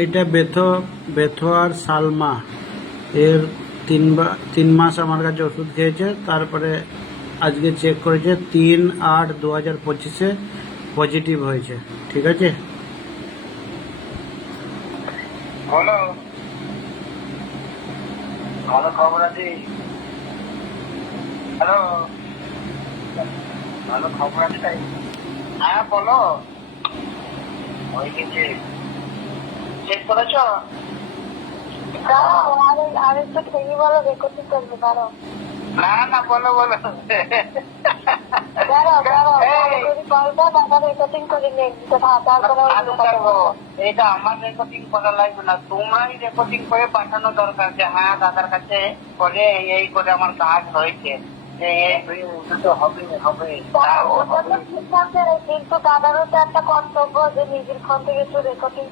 এইটা বেথো আর সালমা এর 3 মাস আমার কাছে ওষুধ খেয়েছে, তারপরে আজকে চেক করেছে 3/8/2025 পজিটিভ হয়েছে। ঠিক আছে। বলো, ভালো খবর আছে? হ্যালো, ভালো খবর আছে তাই? হ্যাঁ বলো, হয়ে গেছে, চেক করেছো? আর একটু খেয়ে বলো, রেকর্ডিং করবে। দাঁড়াও না না, বলো বলো। কলটা তারপরে রেকর্ডিং করে নিয়ে তারপরে এটা আমার রেকর্ডিং করা লাগবে না, তোমরাই রেকর্ডিং করে পাঠানো দরকার যে হ্যাঁ দাদার কাছে করে এই করে আমার কাজ হয়েছে, হবে হবে। কিন্তু দাদারও তো একটা কর্তব্য যে নিজের ফোন থেকে একটু রেকর্ডিং